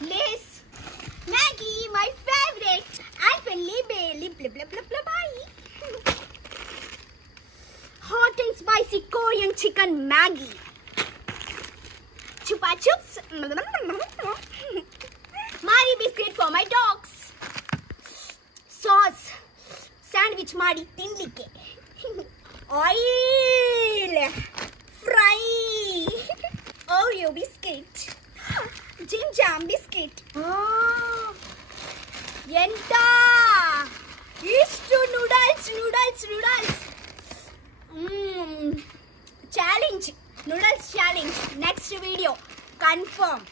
Lace. Maggie, my favorite. Alphenlibe. Bye. Hot and spicy Korean chicken Maggie. Chupa chups. Mari biscuit for my dogs. Sauce. Sandwich ಮಾಡಿ ತಿನ್ಲಿಕ್ಕೆ. Oil. Fry. Oreo biscuit. Jim Jam biscuit. ಎಂತ ಇಷ್ಟು noodles. Challenge noodles challenge next video confirm.